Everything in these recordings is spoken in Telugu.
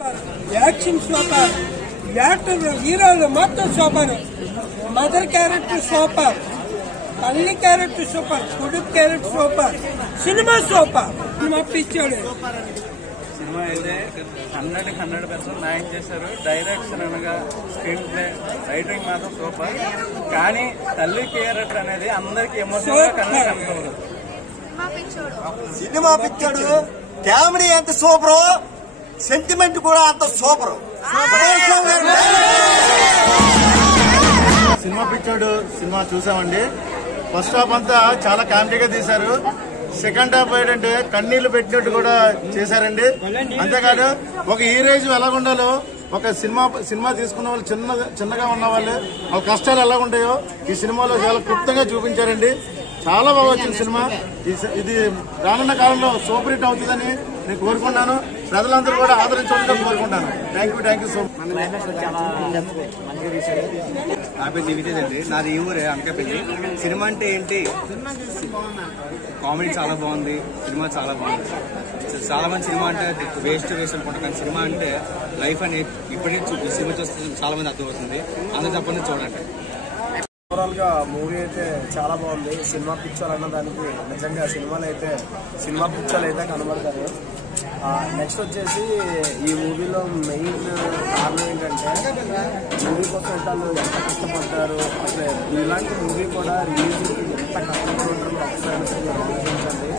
యాక్షన్ సూపర్, యాక్టర్ హీరోలు మొత్తం సూపర్, మదర్ క్యారెక్టర్ సూపర్, తల్లి క్యారెక్టర్ సూపర్, కొడుకు character super, cinema super. Cinema Pichchadu. Cinema అయితే 100% న్యాయం చేశారు. డైరెక్షన్ అనగా స్క్రీన్ ప్లే, రైటింగ్ మాత్రం సూపర్. కానీ తల్లి క్యారెక్టర్ అనేది అందరికి ఎమోషనల్ గా కనబడుతుంది. సినిమా పిచ్చాడు. కామెడీ ఎంత సూపర్, సెంటిమెంట్ కూడా అంత సూపర్. సినిమా పిచ్చాడు సినిమా చూసామండి. ఫస్ట్ హాఫ్ అంతా చాలా కామెడీగా తీశారు. సెకండ్ హాఫ్ ఏంటంటే కన్నీళ్లు పెట్టినట్టు కూడా చేశారండి. అంతేకాదు ఒక హీరోయిజం ఎలా ఉండాలో, ఒక సినిమా తీసుకున్న వాళ్ళు చిన్నగా ఉన్న వాళ్ళు వాళ్ళ కష్టాలు ఎలా ఉంటాయో ఈ సినిమాలో చాలా క్లుప్తంగా చూపించారండి. చాలా బాగా వచ్చింది సినిమా. ఇది రానున్న కాలంలో సూపర్ హిట్ అవుతుందని నేను కోరుకుంటాను. ప్రజలందరూ కూడా ఆదరించాలని కోరుకుంటాను. Thank you so much. నా పేరు దివితేజ్ అండి. నాది ఈ ఊరే అనకాపల్లి. సినిమా అంటే ఏంటి, కామెడీ చాలా బాగుంది, సినిమా చాలా బాగుంది. చాలా మంది సినిమా అంటే వేస్ట్ అనుకుంటారు, కానీ సినిమా అంటే లైఫ్ అని ఇప్పటికీ సినిమా చూస్తే చాలా మంది అర్థమవుతుంది. అందరూ తప్పని చూడండి. ఓవరాల్ గా మూవీ అయితే చాలా బాగుంది. సినిమా పిక్చర్ అన్న దానికి నిజంగా సినిమా పిక్చర్లు అయితే కనబడతారు. నెక్స్ట్ వచ్చేసి ఈ మూవీలో మెయిన్ కారణం ఏంటంటే మూవీ కోసం వాళ్ళు ఎంత కష్టపడ్డారు, అసలు ఇలాంటి మూవీ కూడా రిలీజ్ ఎంత కష్టపడి ఉంటారో ఒకసారి ఆలోచించండి.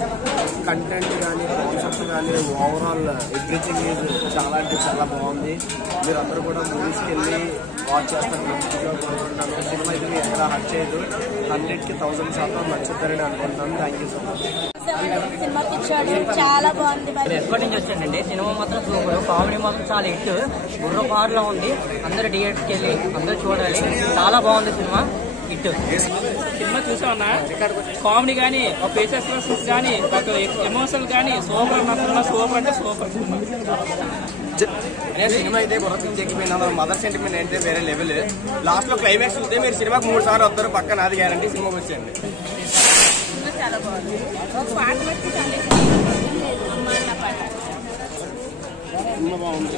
కంటెంట్ కానీ, కాన్సెప్ట్ కానీ, ఓవరాల్ ఎవ్రీథింగ్ ఈజ్ చాలా అంటే చాలా బాగుంది. మీరు అందరూ కూడా మూవీస్కి వెళ్ళి వాచ్ చేస్తారు కోరుకుంటున్నాను. సినిమా అయితే మీరు ఎక్కడ హట్ చేయదు, 100కి 1000% నచ్చుతారని అనుకుంటున్నాను. Thank you so much. Cinema Pichchadu చాలా బాగుంది. ఎప్పటి నుంచి వచ్చానండి. సినిమా మాత్రం సూపర్, కామెడీ మాత్రం చాలా హిట్, గుర్రపాటులో ఉంది. అందరు థియేటర్కి వెళ్ళి అందరూ చూడాలి. చాలా బాగుంది సినిమా, హిట్. సినిమా చూసామన్నా, కామెడీ కానీ, ఒక ఫేస్ ఎక్స్ప్రెషన్స్ కానీ, ఒక ఎమోషనల్ కానీ సూపర్ అన్న సినిమా. సూపర్ అంటే సూపర్ సినిమా. సినిమా అయితే గుర్రం చెక్కిపోయినా, మదర్ సెంటిమెంట్ అయితే వేరే లెవెల్. లాస్ట్ లో క్లైమాక్స్ చూస్తే మీరు సినిమాకి 3 సార్లు వస్తారు పక్క, నాది గ్యారంటీ. సినిమాకి వచ్చేయండి. చాలా బాగుంది. సినిమా బాగుంది.